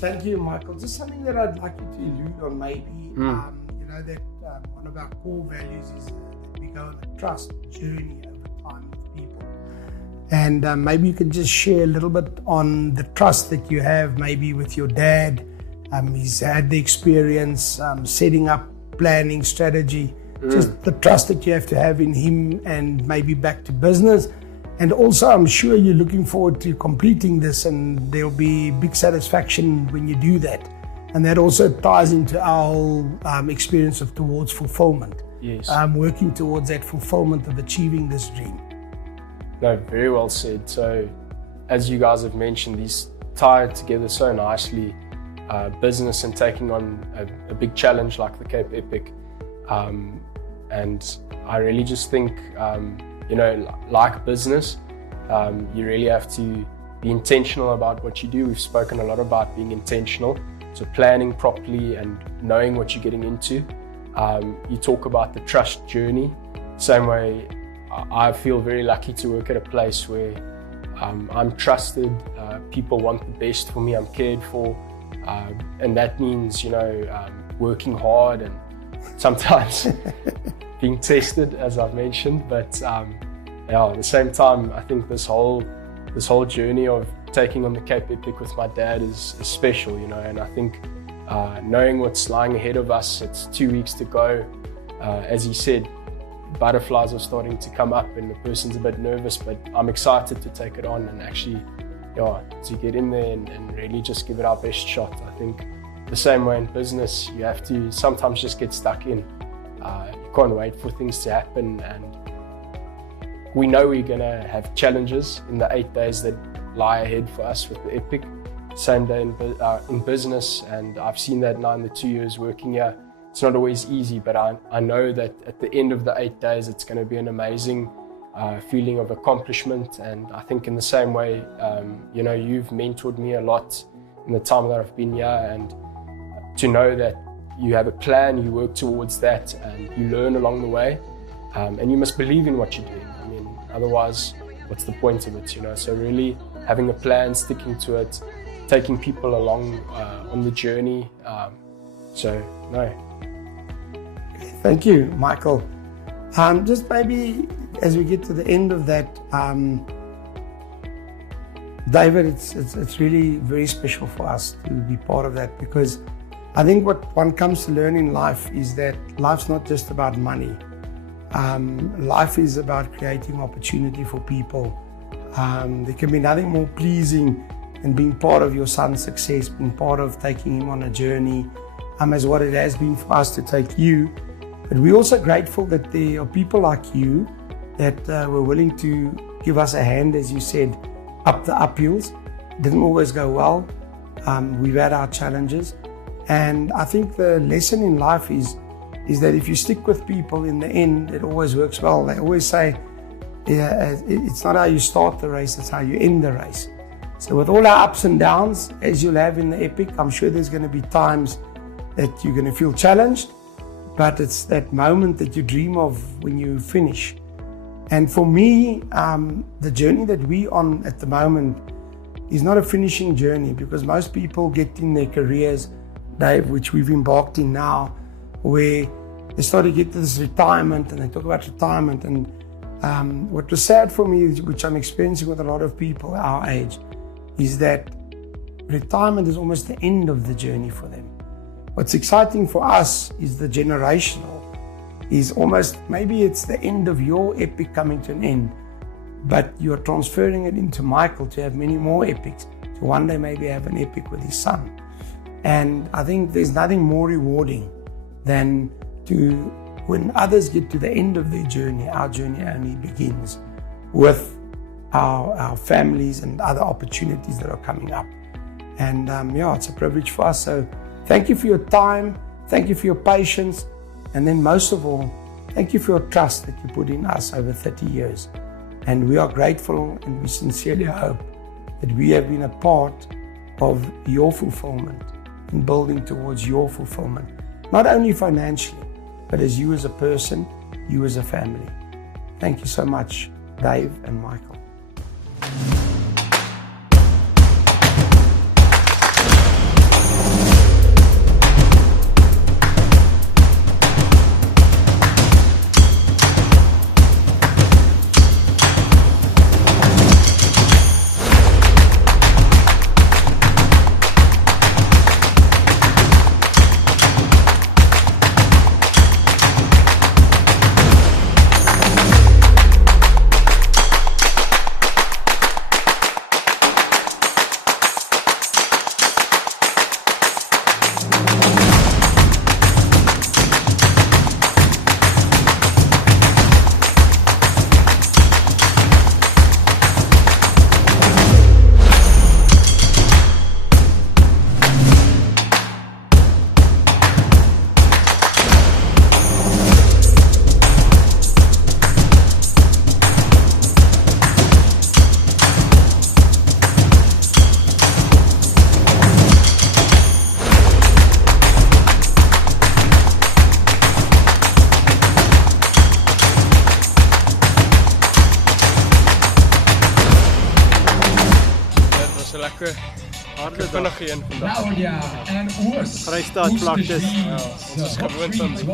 Thank you, Michael. Just something that I'd like you to allude on maybe, that one of our core values is that we go on a trust journey over time with people. And maybe you can just share a little bit on the trust that you have maybe with your dad. He's had the experience setting up, planning, strategy, just the trust that you have to have in him and maybe back to business. And also, I'm sure you're looking forward to completing this, and there'll be big satisfaction when you do that. And that also ties into our whole experience of towards fulfillment. Yes. Working towards that fulfillment of achieving this dream. No, very well said. So, as you guys have mentioned, these tie together so nicely. Business and taking on a big challenge like the Cape Epic. And I really just think, like business, you really have to be intentional about what you do. We've spoken a lot about being intentional, so planning properly and knowing what you're getting into. You talk about the trust journey. Same way, I feel very lucky to work at a place where I'm trusted, people want the best for me, I'm cared for, and that means, working hard and sometimes being tested, as I've mentioned, but at the same time, I think this whole journey of taking on the Cape Epic with my dad is special, and I think knowing what's lying ahead of us, it's 2 weeks to go. As he said, butterflies are starting to come up and the person's a bit nervous, but I'm excited to take it on and actually to get in there and really just give it our best shot. I think the same way in business, you have to sometimes just get stuck in. You can't wait for things to happen, and we know we're going to have challenges in the 8 days that lie ahead for us with the Epic. Same day in business, and I've seen that now in the 2 years working here. It's not always easy, but I know that at the end of the 8 days, it's going to be an amazing feeling of accomplishment. And I think in the same way, you've mentored me a lot in the time that I've been here, and to know that you have a plan, you work towards that, and you learn along the way, and you must believe in what you're doing. I mean, otherwise, what's the point of it, So really having a plan, sticking to it, taking people along on the journey. Thank you, Michael. Just maybe as we get to the end of that, David, it's really very special for us to be part of that, because I think what one comes to learn in life is that life's not just about money. Life is about creating opportunity for people. There can be nothing more pleasing than being part of your son's success, being part of taking him on a journey, as what it has been for us to take you. But we're also grateful that there are people like you that were willing to give us a hand, as you said, up the uphills. It didn't always go well. We've had our challenges. And I think the lesson in life is that if you stick with people, in the end, it always works well. They always say, it's not how you start the race, it's how you end the race. So with all our ups and downs, as you'll have in the Epic, I'm sure there's going to be times that you're going to feel challenged, but it's that moment that you dream of when you finish. And for me, the journey that we're on at the moment is not a finishing journey, because most people get in their careers, Dave, which we've embarked in now, where they start to get to this retirement, and they talk about retirement. And what was sad for me, which I'm experiencing with a lot of people our age, is that retirement is almost the end of the journey for them. What's exciting for us is the generational, is almost, maybe it's the end of your Epic coming to an end, but you're transferring it into Michael to have many more Epics, to one day maybe have an Epic with his son. And I think there's nothing more rewarding than when others get to the end of their journey, our journey only begins with our families and other opportunities that are coming up. And it's a privilege for us. So thank you for your time. Thank you for your patience. And then most of all, thank you for your trust that you put in us over 30 years. And we are grateful, and we sincerely hope that we have been a part of your fulfillment and building towards your fulfillment, not only financially, but as you as a person, you as a family. Thank you so much, Dave and Michael. was 'n lekker Harde dag. vinnige een vandag. Claudia en Urs. Vrystaat vlaktes. Ja, ons is gewoond aan dit.